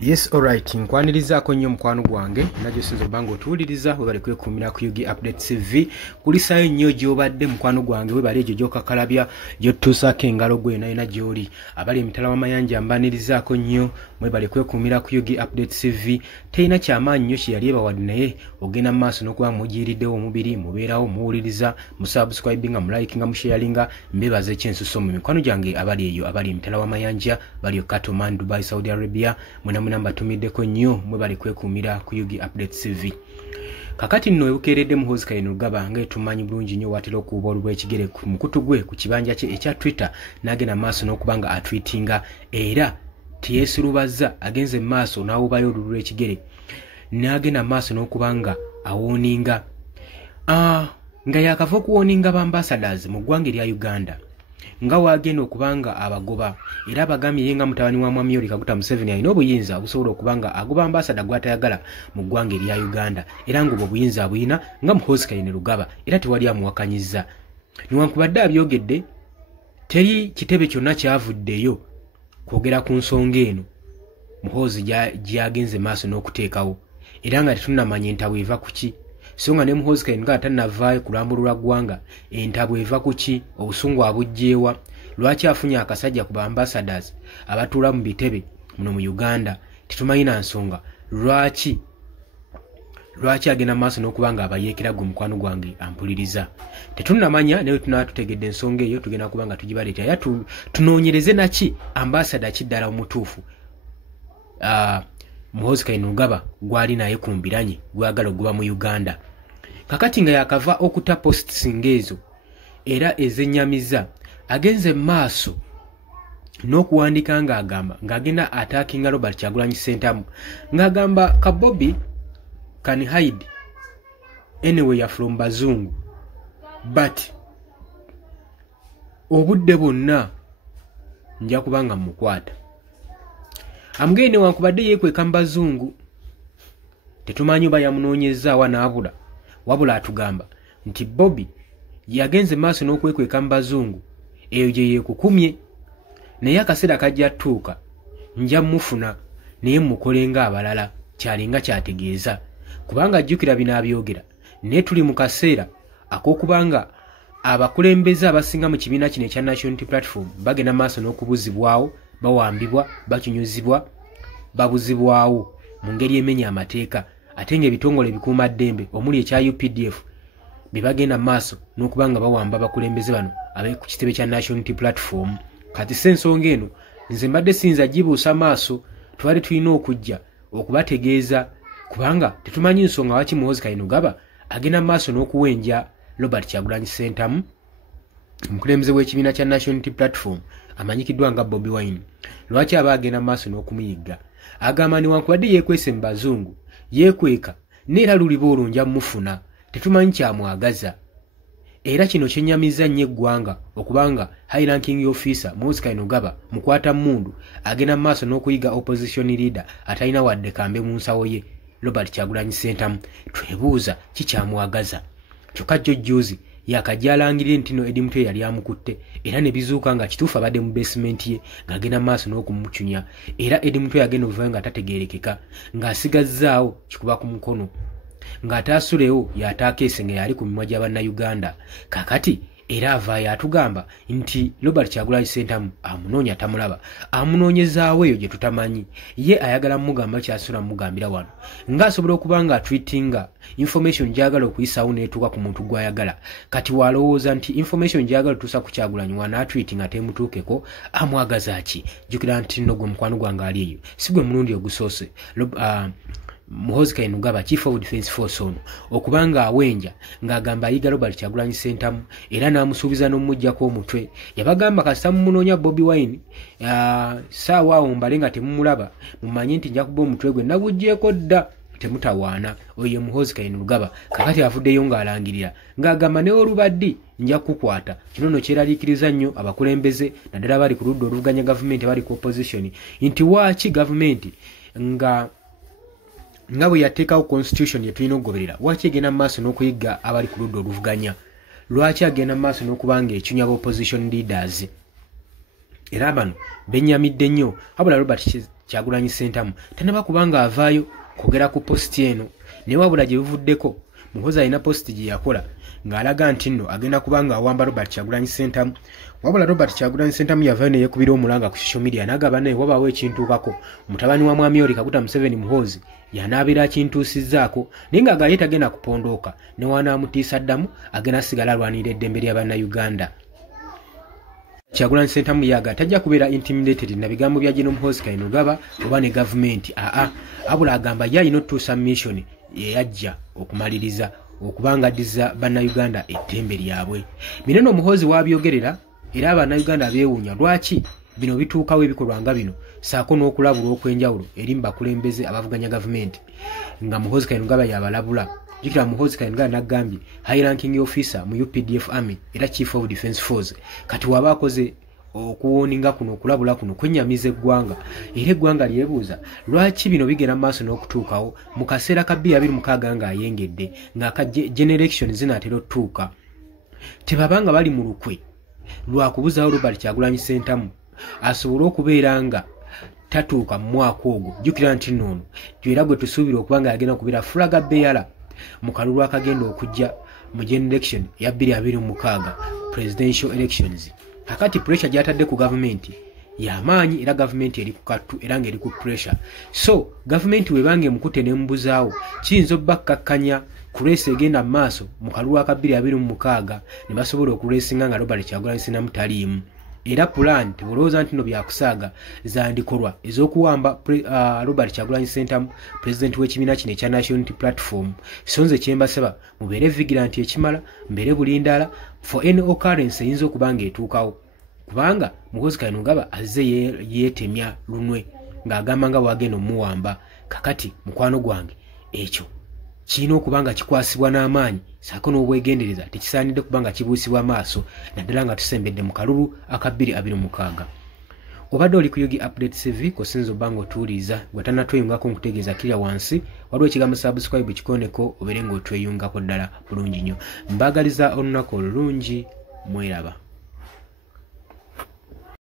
Yes, alright. Nkwanirizaako nnyo mukwano gwange najjo sinzo bango tuwuliriza we bali kwekumira ku Yugi Update TV kulisayo nnyo gy'obadde mukwano gwange we bali egyo gy'okakalabya gy'otutuusaako engalo gwe nayo gy'oli abali emitala w'amayanja mbanirizaako nnyo mwe bali kwekumira ku Yugi Update TV teyina kyamaanyi nnyo kye yali ebawadde naye ogenda mu maaso n'okuba mugiyiriddewo omubiri mubeerawo muwuliriza musubscribinga mulayikinga musharinga mbebaza ekyensuso mu mikwano gyange abali eyo abali emitala w'amayanja bali Katoman, Dubai, Saudi Arabia namba tumiddeko nnyo mwe bali kwekumira ku Yugi Update TV. Kakati nno ebukeeredde muhozi Kayini Rugaba tumanyi bulungi nnyo watera okuba olwa ekigere ku mukutu gwe ku kibanja kye ekya Twitter n'agenda maaso n'okubanga atweetinga era teyeesulubaza agenze maaso n'awubayo olulu lw'ekigere n'agenda maaso n'okubanga awooninga nga yakava okuwooninga ba ambassadors mu ggwanga erya Uganda nga wagenda okubanga abagoba era abagambye yenga mutabani wa Mwami Yoweri Kaguta Museveni alina obuyinza obusobola okubanga agoba ambassador gw'atayagala mu ggwanga erya Uganda era ng'obwo obuyinza abuyina nga muhozi Kayini Rugaba era tewali amuwakanyizza newankubadde abyogedde teri kitebe kyonna kyavuddeyo kwogera ku nsonga eno muhozi gy'agenze maaso n'okuteekawo era nga tetunnamanya entabwe eva ku ki so nga ne muhozi Kayini Rugaba tannavaayo kulambulula ggwanga entabwe eva ku ki obusungu abugjeewa lwaki afunye akasajja ku ba ambassadors abatuula mu bitebe muno mu Uganda tetumanyi na nsonga lwaki agenda maaso n'okubanga abayeekera gwe mukwano gwange ampuliriza tetunnamanya naye tunaba tutegedde ensonga eyo tugenda kubanga tugibaleeta era tunoonyereze naki ambassador kiddala omutuufu muhozi Kayini Rugaba gwali naye ku mbiranye gwagala okuba mu Uganda kakati nga yakava okuta posts ngezo era ezennyamiza agenze maaso n'okuwandika ng'agenda attackinga Robert Kyagulanyi Ssentamu ng'agamba Kabobi can hide anywhere from bazungu but obudde bwonna nja kubanga mukwata amgende wankubadde yeekweka mu bazungu tetumanyi oba yamunoonyezaawa n'abula wabula atugamba nti Bobi yagenze maaso n'okwekweka mu bazungu eyo gye yeekukumye naye akaseera kajja ttuuka nja mufuna naye mukole ng'abalala kyalinga kyategeeza kubanga ajjukira bino abyogera naye tuli mu kaseera ak'okubanga abakulembeze abasinga mu kibiina kino ekya National Unity Platform bagenda maaso n'okubuzibwawo bawambibwa bakinyuzibwa babuzibwawo mu ngeri emenya amateeka ate ng'ebitongole bikuuma ddembe omuli ekya UPDF be bagenda maaso n'okubanga bawamba abakulembeze bano abe ku kitebe kya National Unity Platform kati ssensonga eno nze mbadde siyinza gibuusa maaso twali tulina okujja okubategeeza kubanga tetumanyi nsonga waki muhozi Kayini Rugaba agenda maaso n'okuwenja Robert Kyagulanyi Ssentamu omukulembeze w'ekibiina kya National Unity Platform amanyikiddwa nga Bobi Wine lwaki aba agenda maaso n'okumuyigga agamba newankubadde yeekwese mu bazungu yeekweka neera luliba olunja mufuna tetumanyi kyamwagaza era kino kyennyamiza nnyo eggwanga okubanga high ranking officer muhozi Kayini Rugaba mukwata mmundu agenda maaso n'okuyiga opposition leader atalina wadde kambe mu nsawo ye Robert Kyagulanyi Ssentamu twebuuza kikyamwagaza kyokka jjojjuuzi yakajja alangirire nti no Eddie Mutwe yali amukutte era ne bizuuka nga kituufu abadde mu basement ye ng'agenda maaso n'okumucunya era Eddie Mutwe yagenda okuvayo nga tategeerekeka ng'asigazzaawo kikuba ku mukono ng'ataasulewo y'ataakeese nga yali ku mimwa gy'Abannayuganda kakati era avaayo atugamba nti Robert Kyagulanyi Ssentamu amunoonya tamulaba amunoonyezaawo eyo gye tutamanyi ye ayagala mugamba kyasula mugambira wano ng'asobola okuba nga atweetinga information gyagala okuyisaawo n'etuuka ku muntu gw'ayagala kati walowooza nti information gyagala otuusa ku Kyagulanyi wanaatweetinga temutuukeko amwagaza ki jjukira nti nno gwe mukwano gwange ali eyo si gwe mulundi ogusoose muhozi Kayini Rugaba Chief of Defence Force ono okubanga awenja ng'agamba ayiga Robert Kyagulanyi Ssentamu era n'amusuubiza n'omujjako omutwe yabagamba kasita mumunoonya Bobi Wine saawa awo mbale nga temumulaba mumanye nti nja kuba omutwe gwe nagugjeeko dda temutawaana oyo ye muhozi Kayini Rugaba kakati avuddeyo ng'alangirira ng'agamba ne olubaddi nja kukwata kino nno kyeraliikiriza nnyo abakulembeze naddala bali ku ludda oluvuganya gavumenti bali ku opposition nti waaki gavumenti nga bwe yateekawo constitution yetulina okugoberera lwaki egenda mu maaso n'okuyigga abali ku ludda oluvuganya lwaki agenda mu maaso n'okubanga ekyunya ba opposition leaders era bano bennyamidde nnyo wabula Robert Kyagulanyi Ssentamu tanaba kubanga avaayo kogera ku posti eno ne wabula gye bivuddeko muhozi alina posti gye yakola ng'alaga nti nno agenda kubanga awamba Robert Kyagulanyi Ssentamu. Wabula Robert Kyagulanyi Ssentamu yavaayo ne yeekubira omulanga ku social media n'agamba naye wabaawo ekintuukako mutabani wa mwami Yoweri Kaguta Museveni Muhoozi yanaabira akintuusizzaako naye ng'agaye tagenda kupondooka ne wanaamutiisa ddamu agenda sigala alwanirira eddembe lya bannayuganda. Kyagulanyi Ssentamu yaga tajja kubeera intimidated na bigambo bya General Muhoozi Kainerugaba oba ne gavumenti abula agamba ye alina otutuusa mission yeyajja okumaliriza okubanga addiza bannayuganda eddembe lyabwe. Bino nno Muhoozi wabyogerera era bannayuganda beewuunya lwaki bino bituukawo ebikolwa nga bino saako n'okulabula okwenjawulo eri mu bakulembeze abavuganya gavumenti nga Muhoozi Kainerugaba yabalabula. Jikira Muhoozi Kainerugaba n'agambye high ranking officer mu UPDF Army era Chief of Defence Force kati waba akoze okuwoninga kuno okulabula kuno kwennyamiza eggwanga era eggwanga lyebuuza lwaki bino bigera mu maaso n'okutuukawo mu kaseera ka 2006 ng'ayengedde ng'aka generation zinaatera otutuuka tebabanga bali mu lukwe lwakubuzawo Robert Kyagulanyi Ssentamu asobole okubeera nga tatuuka mu mwaka ogwo. Jjukira nti noono gyera gwe tusuubira okubanga yagenda kubeera fulaga bearer mu kalulu akagenda okujja mu generation ya 2026 presidential elections. Kakati pressure gyatadde ku gavumenti y'amaanyi era gavumenti eri ku kattu era ng'eri ku pressure. So gavumenti webange mukute n'embuzaawo kiyinza obbakkakkanya kuleesa egenda mu maaso mu kalulu aka 2026 ne basobola okuleesinga nga Robert Kyagulanyi Ssentamu taliimu. Era plan tebulowooza nti no byakusaaga zandikolwa ez'okuwamba Robert Kyagulanyi Ssentamu president w'ekibiina kino ekya National Unity Platform. So nze kye mbasaba mubeere vigilant ekimala mbeere bulindaala for any occurrence eyinza okuba ng'etuukawo kubanga Muhoozi Kainerugaba azze yeetemya lunwe ng'agamba nga bw'agenda omuwamba. Kakati mukwano gwange ekyo kirina okuba nga kikwasibwa n'amaanyi saako n'obwegendereza tekisaanidde kuba nga kibuusibwa maaso naddala nga tusembedde mu kalulu aka 2026. Obadde oli ku Yugi Update TV kosinza obba ng'otuwuliriza gwe tannatweyungako nkutegeeza kirya wansi waliwo ekigambo subscribe kikoneko obeere ng'otweyungako ddala bulungi nnyo. Mbaagaliza olunaku olulungi mweraba.